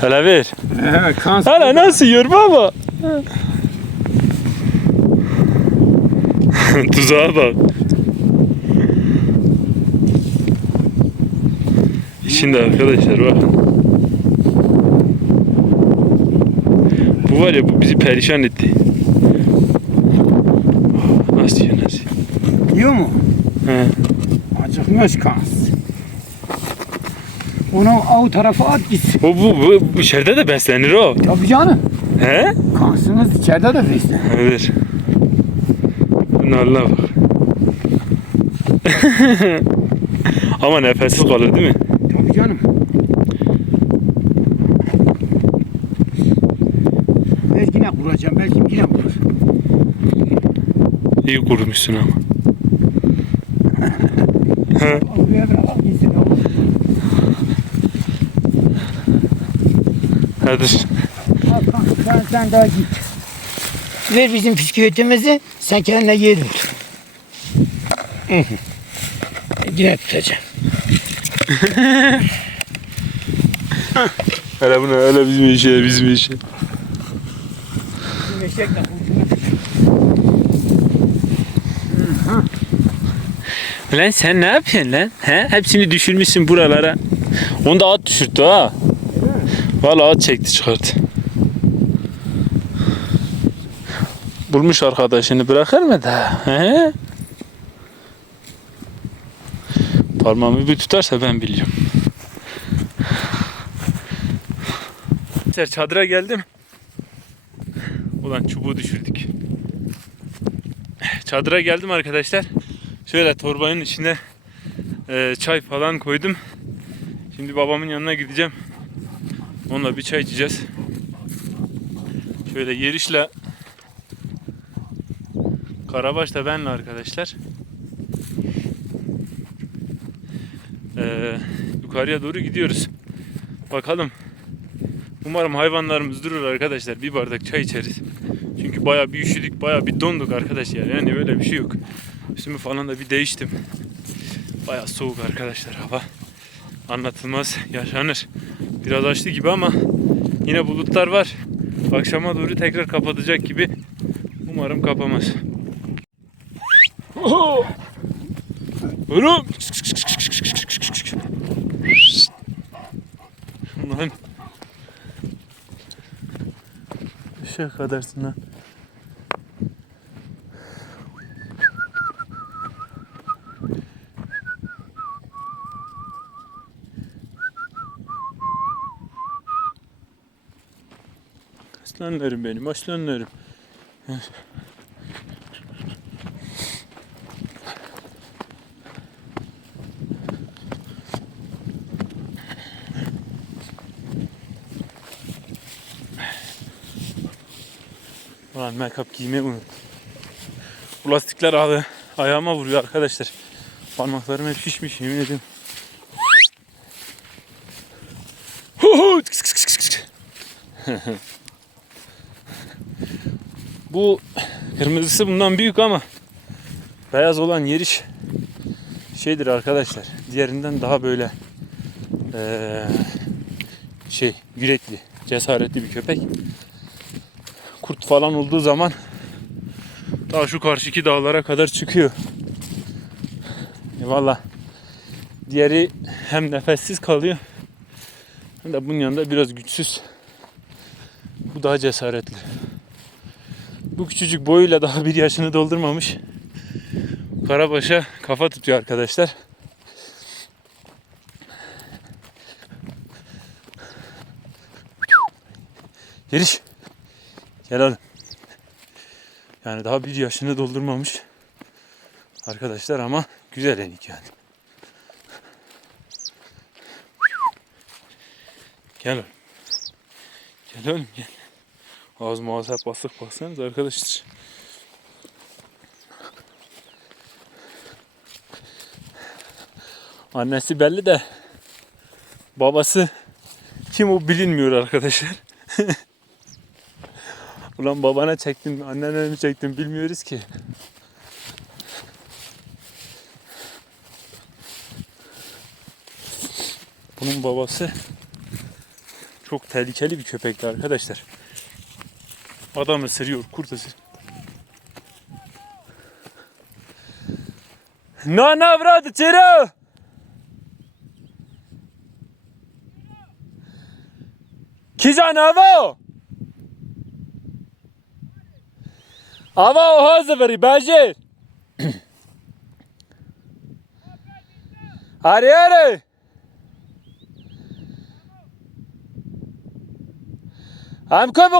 Hele ver. Evet, kan Hele nasıl yiyor baba? Tuzağa bak. Şimdi arkadaşlar bakın. Bu var ya bu bizi perişan etti. Nasıl yiyor nasıl yiyor? Yiyor mu? He. Acıkmış kans. Onu o tarafa at gitsin. Bu, bu, bu içeride de beslenir o. Tabii canım. He? Kansınız içeride de beslen. Evet. Bunlarla bak. Ama nefessiz kalır değil mi? Tabii canım. Belki ne kuracağım, belki yine kurur. İyi kurmuşsun ama. Oraya bırak gitsin. o. Hadi. Sen, sen daha git. Ver bizim bisküvitimizi, sen kendine yer bul. Yine tutacağım. Hele bunu öyle bizim işe bizim işe. Eşekle Lan sen ne yapıyorsun lan? He? Hepsini düşürmüşsün buralara. Onu da at düşürttü ha. Valla çekti çıkarttı. Bulmuş arkadaşını bırakır mı da? He? Parmağımı bir tutarsa ben biliyorum. Arkadaşlar çadıra geldim. Ulan çubuğu düşürdük. Çadıra geldim arkadaşlar. Şöyle torbanın içine e, çay falan koydum. Şimdi babamın yanına gideceğim. Onunla bir çay içeceğiz. Şöyle yerişle Karabaş da benle arkadaşlar. E, yukarıya doğru gidiyoruz. Bakalım. Umarım hayvanlarımız durur arkadaşlar. Bir bardak çay içeriz. Çünkü bayağı bir üşüdük, bayağı bir donduk arkadaşlar. Yani öyle bir şey yok. Üstümü falan da bir değiştim. Bayağı soğuk arkadaşlar hava. Anlatılmaz, yaşanır. Biraz açtı gibi ama yine bulutlar var. Akşama doğru tekrar kapatacak gibi. Umarım kapamaz. Oğlum! Lan. Işık kadarsın lan. Aslanlarım benim, aslanlarım. Ulan make-up giymeyi unuttum. Bu lastikler abi ayağıma vuruyor arkadaşlar. Parmaklarım hep şişmiş yemin ederim. Bu kırmızısı bundan büyük ama beyaz olan yeriş şeydir arkadaşlar. Diğerinden daha böyle eee, şey yürekli, cesaretli bir köpek. Kurt falan olduğu zaman daha şu karşıki dağlara kadar çıkıyor. E valla diğeri hem nefessiz kalıyor hem de bunun yanında biraz güçsüz. Bu daha cesaretli. Bu küçücük boyuyla daha bir yaşını doldurmamış. Karabaş'a kafa tutuyor arkadaşlar. Geliş. Gel oğlum. Yani daha bir yaşını doldurmamış. Arkadaşlar ama güzel enik yani. Gel oğlum. Gel oğlum gel. Ağız mağaz hep basık baksanız arkadaşlar. Annesi belli de babası kim o bilinmiyor arkadaşlar. Ulan babana çektim, annene mi çektim bilmiyoruz ki. Bunun babası çok tehlikeli bir köpekti arkadaşlar. Adam eseriyor, kurt eseriyor. Na na vrat içeri. Kizan ava. Ava o hazır veri baje. Are are. Am köp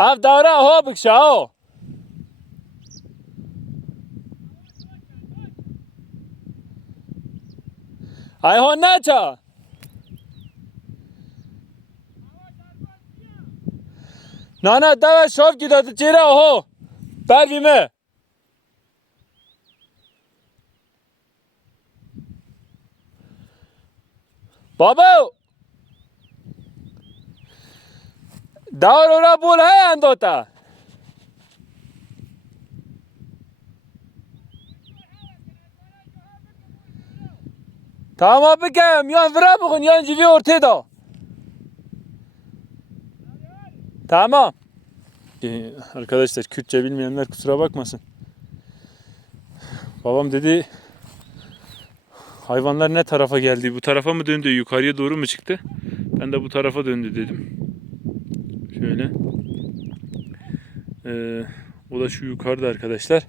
Av dara ho bıkşao. Ay ho naça. Nana dava şov gidadı cira ho. Bervime. Baba. دار ربول های اندوتا Tamam bıkayım. Yan vira bugün yan civi ortada. Tamam. Ee, arkadaşlar Kürtçe bilmeyenler kusura bakmasın. Babam dedi hayvanlar ne tarafa geldi? Bu tarafa mı döndü? Yukarıya doğru mu çıktı? Ben de bu tarafa döndü dedim. Şöyle. Ee, o da şu yukarıda arkadaşlar.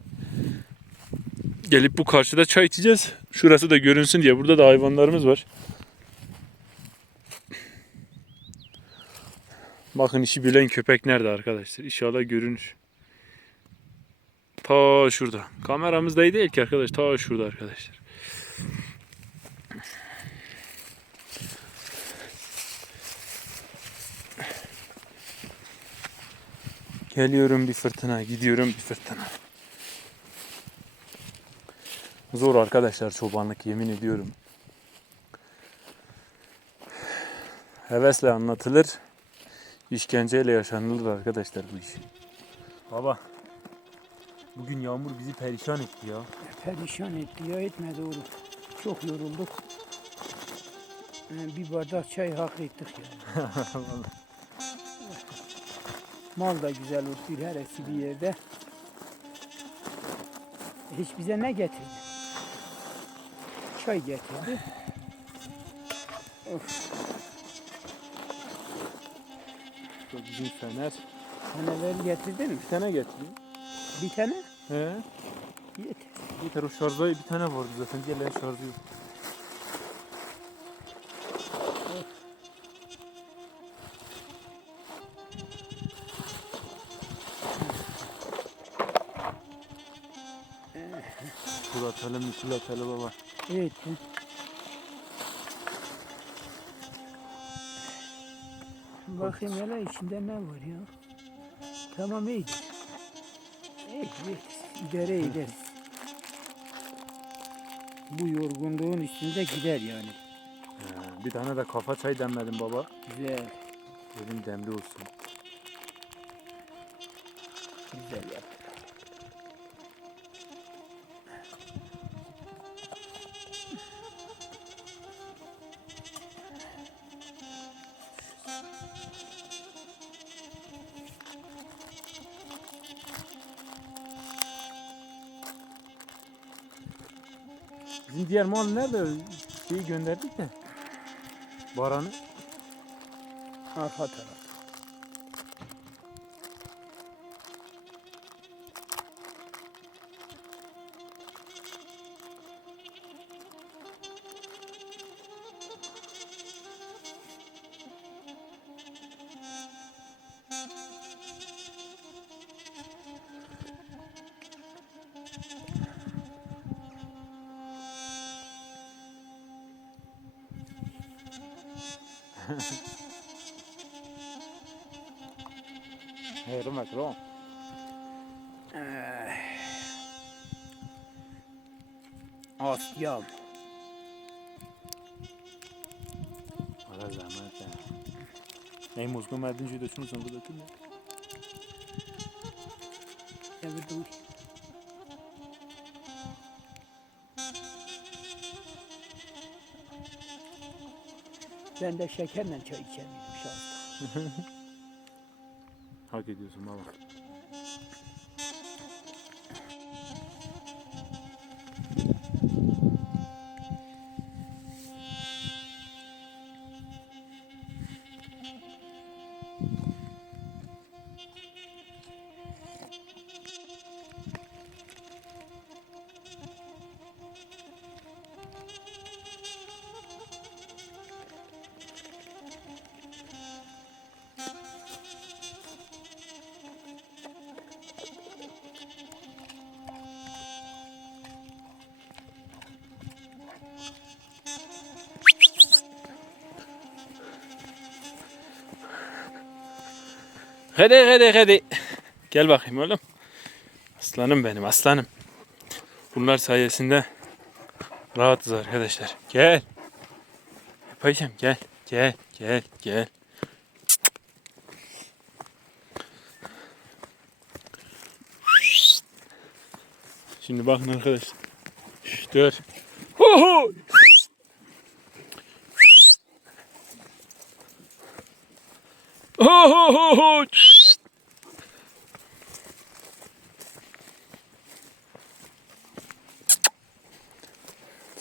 Gelip bu karşıda çay içeceğiz. Şurası da görünsün diye. Burada da hayvanlarımız var. Bakın işi bilen köpek nerede arkadaşlar? İnşallah görünür. Ta şurada. Kameramız değil ki arkadaş. Ta şurada arkadaşlar. Geliyorum bir fırtına, gidiyorum bir fırtına. Zor arkadaşlar çobanlık yemin ediyorum. Hevesle anlatılır, işkenceyle yaşanılır arkadaşlar bu iş. Baba, bugün yağmur bizi perişan etti ya. Perişan etti ya etmedi oğlum. Çok yorulduk. Bir bardak çay hak ettik yani. Mal da güzel otluyor her eski bir yerde. Hiç bize ne getirdi? Çay getirdi. Of, Bu Bizim fener. taneler getirdin mi? Bir tane getirdim. Bir tane? He. Yeter. Yeter o şarjda bir tane vardı zaten. Diğerlerin şarjı yok. Atalım, kul atalım baba. Ettin. Bakayım hele içinde ne var ya. Tamam iyi. İyi, iyi. İdare ederiz. Bu yorgunluğun üstünde gider yani. He, bir tane de kafa çay demledim baba. Güzel, Dedim demli olsun. güzel yap. Bizim diğer mal nerede? Şeyi gönderdik de. Baranı. Arka taraf. Asyam. Ara zahmet ha. Ey muzgun merdinciyi de şunu zıngıldatın ya. Devirdim. Ben de şekerle çay içemiyorum şahsen. Hak ediyorsun baba. Hadi hadi hadi. Gel bakayım oğlum. Aslanım benim aslanım. Bunlar sayesinde rahatız arkadaşlar. Gel. Paşam gel. Gel gel gel. Şimdi bakın arkadaşlar. Dur. Hu hu.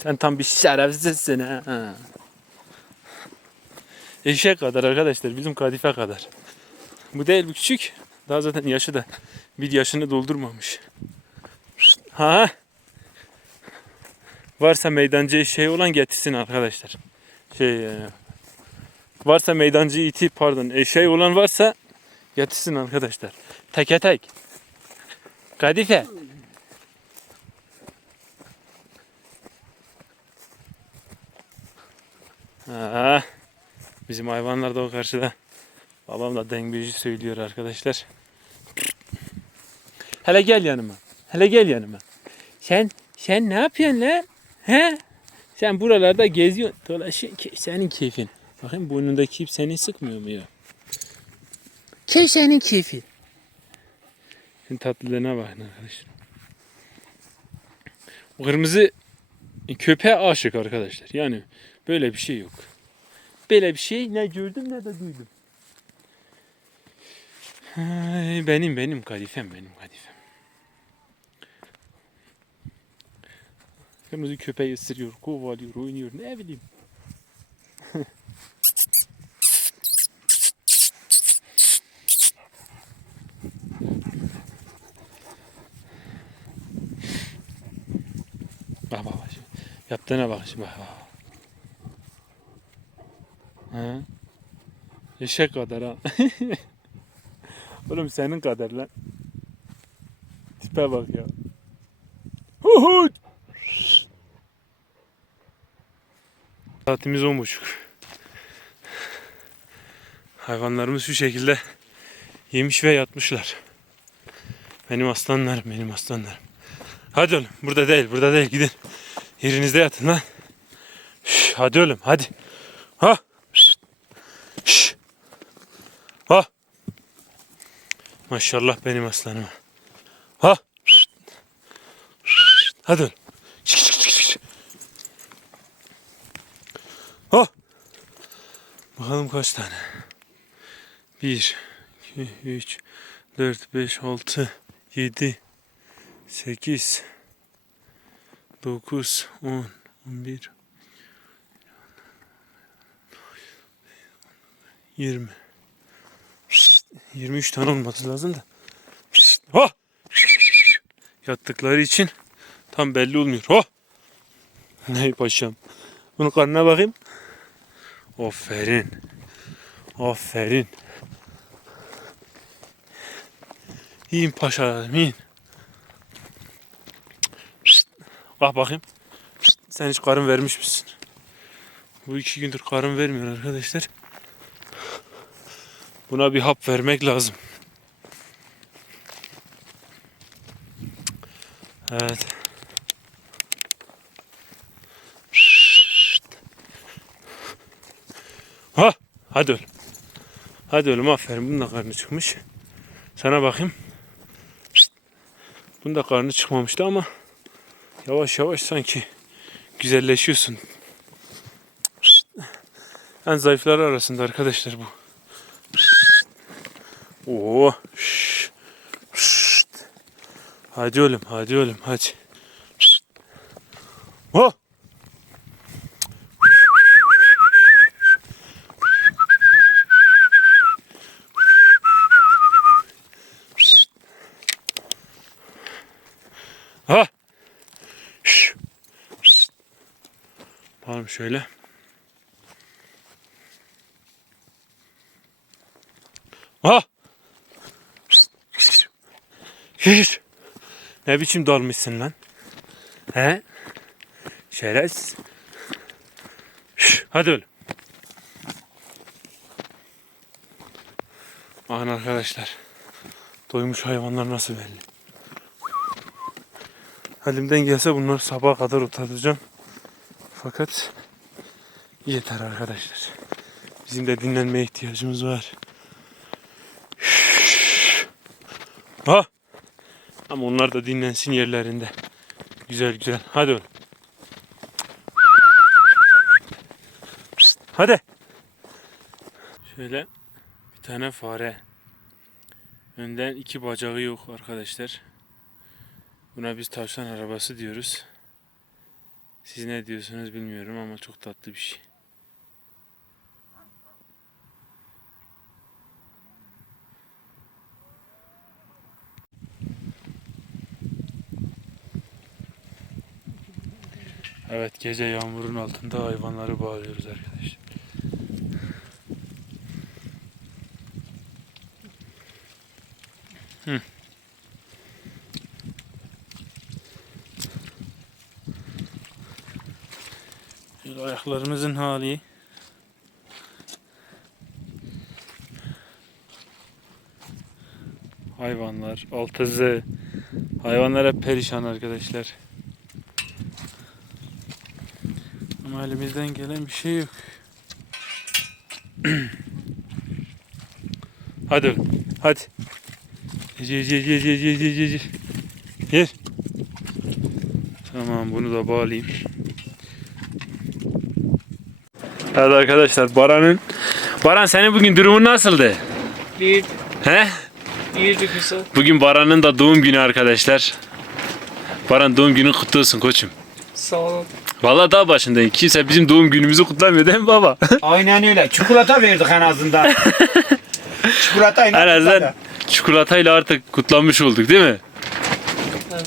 Sen tam bir şerefsizsin ha. Eşek kadar arkadaşlar bizim kadife kadar. Bu değil bu küçük. Daha zaten yaşı da bir yaşını doldurmamış. Ha. Varsa meydancı şey olan getirsin arkadaşlar. Şey e, varsa meydancı iti pardon e, şey olan varsa getirsin arkadaşlar. Teke tek. Kadife. Ha, bizim hayvanlar da o karşıda. Babam da dengeci söylüyor arkadaşlar. Hele gel yanıma. Hele gel yanıma. Sen sen ne yapıyorsun lan? He? Sen buralarda geziyorsun. Dolaşıyorsun. Ke- Senin keyfin. Bakayım burnundaki ip seni sıkmıyor mu ya? Keyif senin keyfin. Şimdi tatlılığına bakın arkadaşlar. O kırmızı köpeğe aşık arkadaşlar. Yani böyle bir şey yok. Böyle bir şey ne gördüm ne de duydum. Benim benim kadifem benim kadifem. Kırmızı köpeği ısırıyor, kovalıyor, oynuyor ne bileyim. bak bak bak. Yaptığına bak şimdi bak. bak. Ha? Eşek kadar ha. Oğlum senin kadar lan. Tipe bak ya. Hu hu. Saatimiz on buçuk. Hayvanlarımız şu şekilde yemiş ve yatmışlar. Benim aslanlarım, benim aslanlarım. Hadi oğlum, burada değil, burada değil. Gidin. Yerinizde yatın lan. Şş, hadi oğlum, hadi. Ha. Şş. Ha. Maşallah benim aslanıma. Ha. Hadi şşt. Ha. Bakalım kaç tane. 1, 2, 3, 4, 5, 6, 7, 8, 9, 10, 11, 20. Şşt, 23 tane olması lazım da. Ha! Yattıkları için tam belli olmuyor. Ha! Ney paşam. Bunun karnına bakayım. Aferin. Aferin. İyiyim paşalarım. Şşt, Bak bakayım. Sen hiç karın vermiş misin? Bu iki gündür karın vermiyor arkadaşlar. Buna bir hap vermek lazım. Evet. Ha, hadi oğlum. Hadi oğlum aferin. Bunun da karnı çıkmış. Sana bakayım. Bunun da karnı çıkmamıştı ama yavaş yavaş sanki güzelleşiyorsun. En zayıfları arasında arkadaşlar bu. Oo. şş, şşt. Hadi oğlum, hadi oğlum, hadi. Şşt. Oh. Ha. Şş. Şşt. Bakalım şöyle. Ha. Şşş. Ne biçim dalmışsın lan? He? Şerefsiz. Hadi oğlum. Bakın arkadaşlar. Doymuş hayvanlar nasıl belli. Elimden gelse bunları sabaha kadar otlatacağım. Fakat yeter arkadaşlar. Bizim de dinlenmeye ihtiyacımız var. Ha! Ama onlar da dinlensin yerlerinde. Güzel güzel. Hadi oğlum. Hadi. Şöyle bir tane fare. Önden iki bacağı yok arkadaşlar. Buna biz tavşan arabası diyoruz. Siz ne diyorsunuz bilmiyorum ama çok tatlı bir şey. Evet gece yağmurun altında hayvanları bağlıyoruz arkadaşlar. Hı. Ayaklarımızın hali. Hayvanlar, altızı. Hayvanlar hep perişan arkadaşlar. Ama elimizden gelen bir şey yok. hadi oğlum, hadi. Ece, ece, ece, ece, ece, ece, ece. Yer. Tamam bunu da bağlayayım. Evet arkadaşlar Baran'ın Baran senin bugün durumun nasıldı? Bir, He? iyiydi kısa. Bugün Baran'ın da doğum günü arkadaşlar. Baran doğum günün kutlu olsun koçum. Sağ olun. Vallahi daha başındayım. Kimse bizim doğum günümüzü kutlamıyor değil mi baba? Aynen öyle. Çikolata verdik en azından. Çikolata en azından çikolatayla artık kutlanmış olduk değil mi? Evet.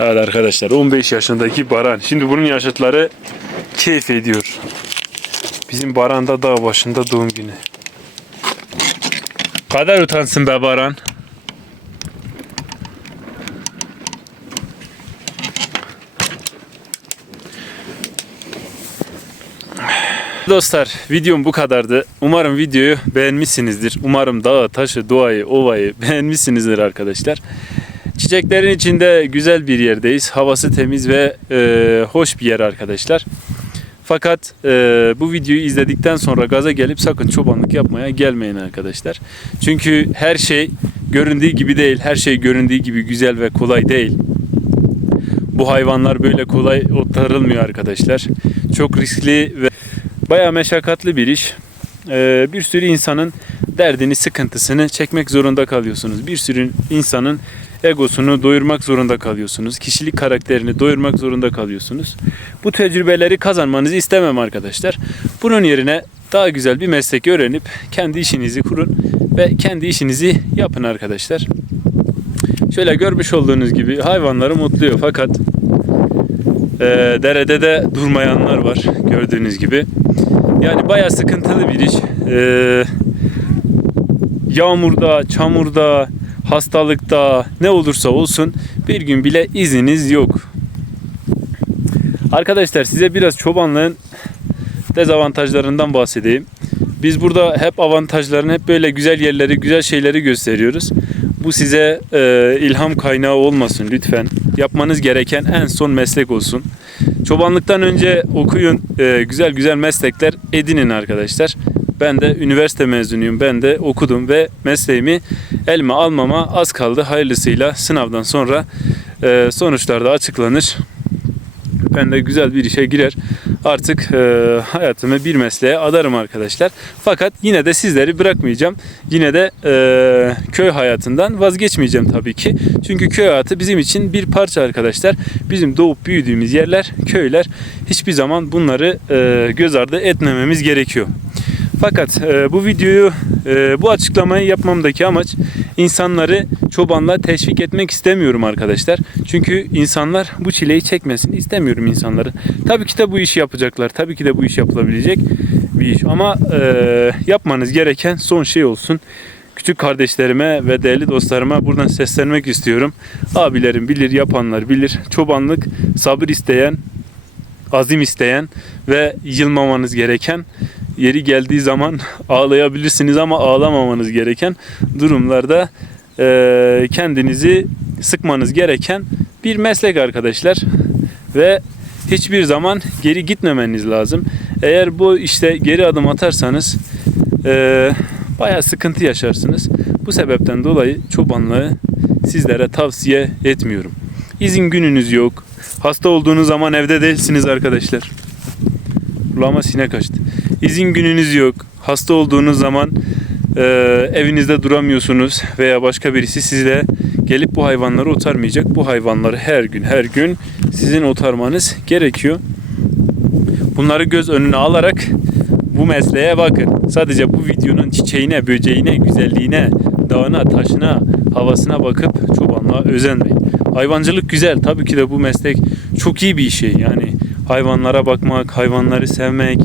Evet arkadaşlar 15 yaşındaki Baran. Şimdi bunun yaşıtları keyif ediyor. Bizim Baran da dağ başında doğum günü. Kadar utansın be Baran. Dostlar videom bu kadardı. Umarım videoyu beğenmişsinizdir. Umarım dağı, taşı, doğayı, ovayı beğenmişsinizdir arkadaşlar. Çiçeklerin içinde güzel bir yerdeyiz. Havası temiz ve e, hoş bir yer arkadaşlar. Fakat e, bu videoyu izledikten sonra gaza gelip sakın çobanlık yapmaya gelmeyin arkadaşlar. Çünkü her şey göründüğü gibi değil. Her şey göründüğü gibi güzel ve kolay değil. Bu hayvanlar böyle kolay otlarılmıyor arkadaşlar. Çok riskli ve bayağı meşakkatli bir iş. E, bir sürü insanın derdini, sıkıntısını çekmek zorunda kalıyorsunuz. Bir sürü insanın egosunu doyurmak zorunda kalıyorsunuz. Kişilik karakterini doyurmak zorunda kalıyorsunuz. Bu tecrübeleri kazanmanızı istemem arkadaşlar. Bunun yerine daha güzel bir meslek öğrenip kendi işinizi kurun ve kendi işinizi yapın arkadaşlar. Şöyle görmüş olduğunuz gibi hayvanları mutluyor fakat e, derede de durmayanlar var gördüğünüz gibi. Yani bayağı sıkıntılı bir iş. E, yağmurda, çamurda, hastalıkta ne olursa olsun bir gün bile izniniz yok. Arkadaşlar size biraz çobanlığın dezavantajlarından bahsedeyim. Biz burada hep avantajlarını, hep böyle güzel yerleri, güzel şeyleri gösteriyoruz. Bu size e, ilham kaynağı olmasın lütfen. Yapmanız gereken en son meslek olsun. Çobanlıktan önce okuyun, e, güzel güzel meslekler edinin arkadaşlar. Ben de üniversite mezunuyum. Ben de okudum ve mesleğimi elime almama az kaldı. Hayırlısıyla sınavdan sonra e, sonuçlar da açıklanır. Ben de güzel bir işe girer. Artık e, hayatımı bir mesleğe adarım arkadaşlar. Fakat yine de sizleri bırakmayacağım. Yine de e, köy hayatından vazgeçmeyeceğim tabii ki. Çünkü köy hayatı bizim için bir parça arkadaşlar. Bizim doğup büyüdüğümüz yerler, köyler. Hiçbir zaman bunları e, göz ardı etmememiz gerekiyor. Fakat e, bu videoyu, e, bu açıklamayı yapmamdaki amaç insanları çobanla teşvik etmek istemiyorum arkadaşlar. Çünkü insanlar bu çileyi çekmesin istemiyorum insanları. Tabii ki de bu işi yapacaklar. Tabii ki de bu iş yapılabilecek bir iş. Ama e, yapmanız gereken son şey olsun. Küçük kardeşlerime ve değerli dostlarıma buradan seslenmek istiyorum. Abilerim bilir, yapanlar bilir. Çobanlık sabır isteyen, azim isteyen ve yılmamanız gereken yeri geldiği zaman ağlayabilirsiniz ama ağlamamanız gereken durumlarda eee, kendinizi sıkmanız gereken bir meslek arkadaşlar ve hiçbir zaman geri gitmemeniz lazım. Eğer bu işte geri adım atarsanız eee bayağı sıkıntı yaşarsınız. Bu sebepten dolayı çobanlığı sizlere tavsiye etmiyorum. İzin gününüz yok. Hasta olduğunuz zaman evde değilsiniz arkadaşlar. Kulağıma sinek kaçtı. İzin gününüz yok. Hasta olduğunuz zaman e, evinizde duramıyorsunuz veya başka birisi sizle gelip bu hayvanları otarmayacak. Bu hayvanları her gün her gün sizin otarmanız gerekiyor. Bunları göz önüne alarak bu mesleğe bakın. Sadece bu videonun çiçeğine, böceğine, güzelliğine, dağına, taşına, havasına bakıp çobanlığa özenmeyin. Hayvancılık güzel. Tabii ki de bu meslek çok iyi bir şey. Yani hayvanlara bakmak, hayvanları sevmek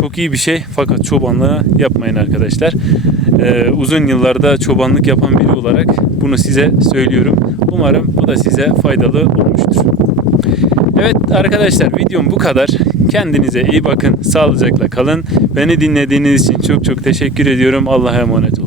çok iyi bir şey. Fakat çobanlığı yapmayın arkadaşlar. Ee, uzun yıllarda çobanlık yapan biri olarak bunu size söylüyorum. Umarım bu da size faydalı olmuştur. Evet arkadaşlar videom bu kadar. Kendinize iyi bakın. Sağlıcakla kalın. Beni dinlediğiniz için çok çok teşekkür ediyorum. Allah'a emanet olun.